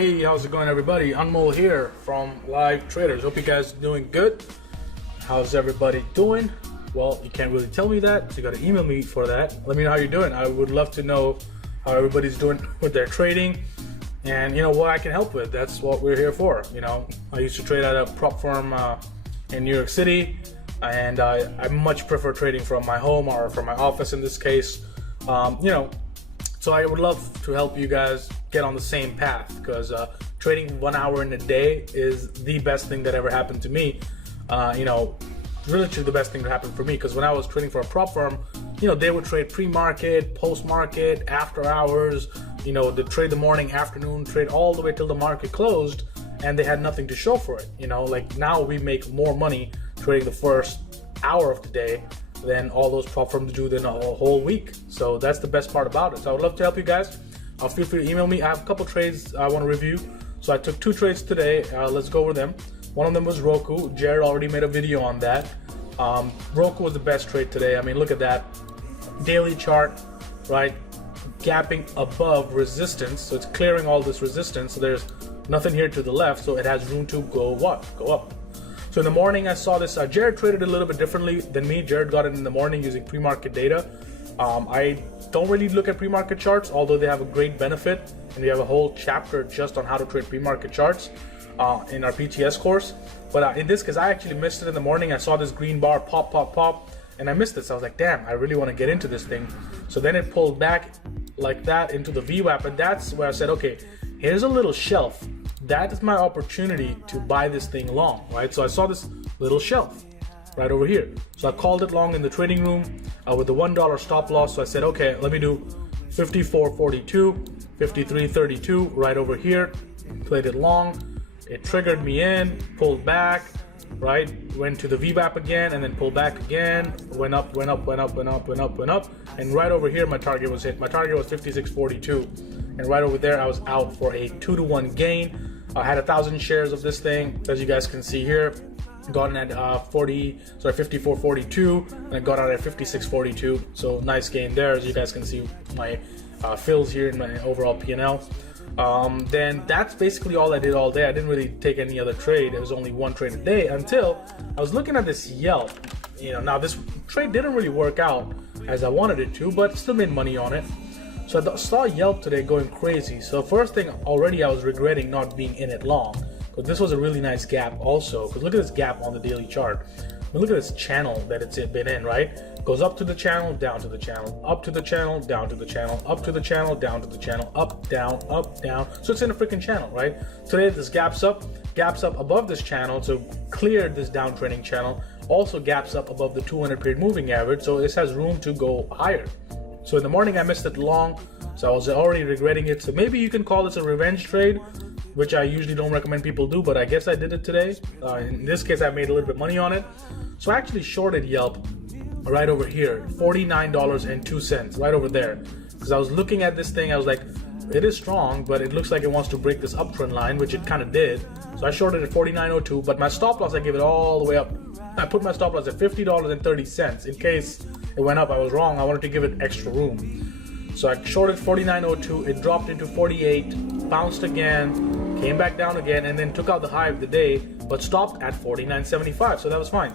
Hey, how's it going, everybody? Anmol here from Live Traders. Hope you guys are doing good. How's everybody doing? Well, you can't really tell me that, so you gotta email me for that. Let me know how you're doing. I would love to know how everybody's doing with their trading and what I can help with. That's what we're here for. I used to trade at a prop firm in New York City, and I much prefer trading from my home or from my office in this case. So I would love to help you guys get on the same path, because trading 1 hour in a day is the best thing that ever happened to me. Really the best thing that happened for me, because when I was trading for a prop firm, they would trade pre-market, post-market, after hours, they trade the morning, afternoon, trade all the way till the market closed, and they had nothing to show for it. Like now we make more money trading the first hour of the day than all those prop firms do in a whole week. So that's the best part about it. So I would love to help you guys. Feel free to email me. I have a couple trades I want to review. So I took 2 trades today. Let's go over them. One of them was ROKU. Jared already made a video on that. ROKU was the best trade today. I mean, look at that. Daily chart, right? Gapping above resistance. So it's clearing all this resistance. So there's nothing here to the left. So it has room to go what? Go up. So in the morning, I saw this. Jared traded a little bit differently than me. Jared got it in the morning using pre-market data. I don't really look at pre-market charts, although they have a great benefit, and we have a whole chapter just on how to trade pre-market charts in our PTS course. But in this case, I actually missed it in the morning. I saw this green bar pop, pop, pop, and I missed it. So I was like, damn, I really want to get into this thing. So then it pulled back like that into the VWAP, and that's where I said, okay, here's a little shelf. That is my opportunity to buy this thing long, right? So I saw this little shelf right over here. So I called it long in the trading room with the $1 stop loss. So I said, okay, let me do 54.42, 53.32 right over here. Played it long. It triggered me in, pulled back, right? Went to the VWAP again and then pulled back again. Went up, went up, went up, went up, went up, went up. And right over here, my target was hit. My target was 56.42. And right over there, I was out for a 2-to-1 gain. I had 1,000 shares of this thing, as you guys can see here. Got in at 54.42, and I got out at 56.42. So nice gain there, as you guys can see my fills here in my overall P&L. Then that's basically all I did all day. I didn't really take any other trade. It was only one trade a day until I was looking at this Yelp. Now this trade didn't really work out as I wanted it to, but still made money on it. So I saw Yelp today going crazy. So first thing, already I was regretting not being in it long, because this was a really nice gap also. Because look at this gap on the daily chart. I mean, look at this channel that it's been in, right? Goes up to the channel, down to the channel, up to the channel, down to the channel, up to the channel, down to the channel, up, down, up, down. So it's in a freaking channel, right? Today this gaps up above this channel, so cleared this downtrending channel. Also gaps up above the 200 period moving average, so this has room to go higher. So in the morning I missed it long, so I was already regretting it. So maybe you can call this a revenge trade, which I usually don't recommend people do, but I guess I did it today. In this case, I made a little bit of money on it. So I actually shorted Yelp right over here, $49.02, right over there. Because I was looking at this thing, I was like, it is strong, but it looks like it wants to break this uptrend line, which it kind of did. So I shorted at $49.02, but my stop loss, I gave it all the way up. I put my stop loss at $50.30 in case it went up. I was wrong. I wanted to give it extra room. So I shorted $49.02. It dropped into 48, bounced again, came back down again, and then took out the high of the day, but stopped at $49.75. So that was fine.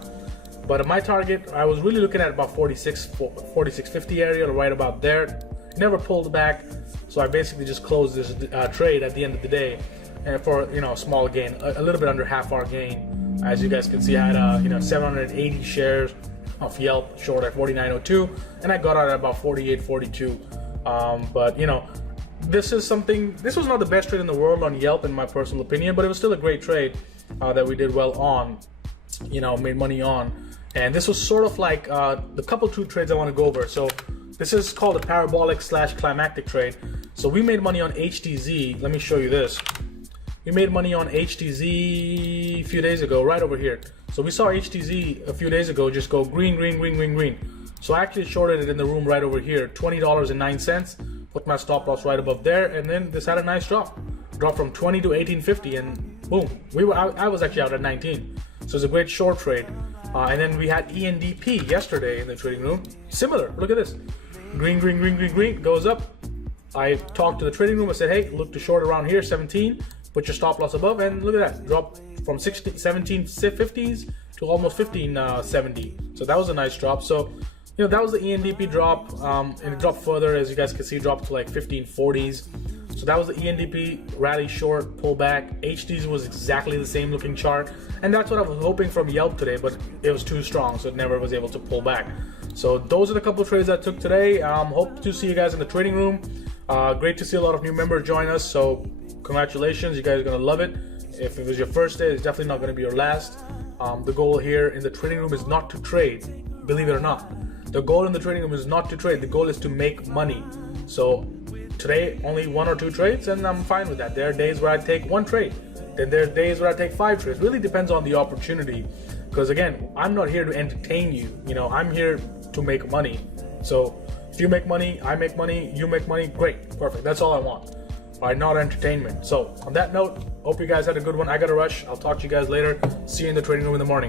But my target, I was really looking at about 46.50 area, right about there. It never pulled back. So I basically just closed this trade at the end of the day, and for a small gain, a little bit under half our gain. As you guys can see, I had 780 shares of Yelp short at $49.02, and I got out at about $48.42. But this was not the best trade in the world on Yelp in my personal opinion, but it was still a great trade that we did well on, made money on. And this was sort of like the couple 2 trades I want to go over. So this is called a parabolic / climactic trade. So we made money on HTZ. Let me show you this. We made money on HTZ a few days ago, right over here. So we saw HTZ a few days ago just go green, green, green, green, green. So I actually shorted it in the room right over here, $20.09. Put my stop loss right above there, and then this had a nice drop. Dropped from 20 to 18.50, and boom, I was actually out at 19. So it's a great short trade. And then we had ENDP yesterday in the trading room. Similar, look at this. Green, green, green, green, green, goes up. I talked to the trading room. I said, hey, look to short around here, 17. put your stop loss above, and look at that, drop from 1750s to almost 1570. So that was a nice drop. So that was the ENDP drop, and it dropped further, as you guys can see, dropped to like 1540s. So that was the ENDP rally short pullback. HDs was exactly the same looking chart, and that's what I was hoping from Yelp today, but it was too strong, so it never was able to pull back. So those are the couple of trades I took today. Hope to see you guys in the trading room. Great to see a lot of new members join us, so congratulations, you guys are gonna love it. If it was your first day, it's definitely not gonna be your last. The goal here in the trading room is not to trade, believe it or not. The goal in the trading room is not to trade, the goal is to make money. So today, only 1 or 2 trades, and I'm fine with that. There are days where I take 1 trade, then there are days where I take 5 trades. Really depends on the opportunity, because again, I'm not here to entertain you. I'm here to make money. So if you make money, I make money, you make money, great, perfect. That's all I want. All right, not entertainment. So on that note, hope you guys had a good one. I gotta rush. I'll talk to you guys later. See you in the trading room in the morning.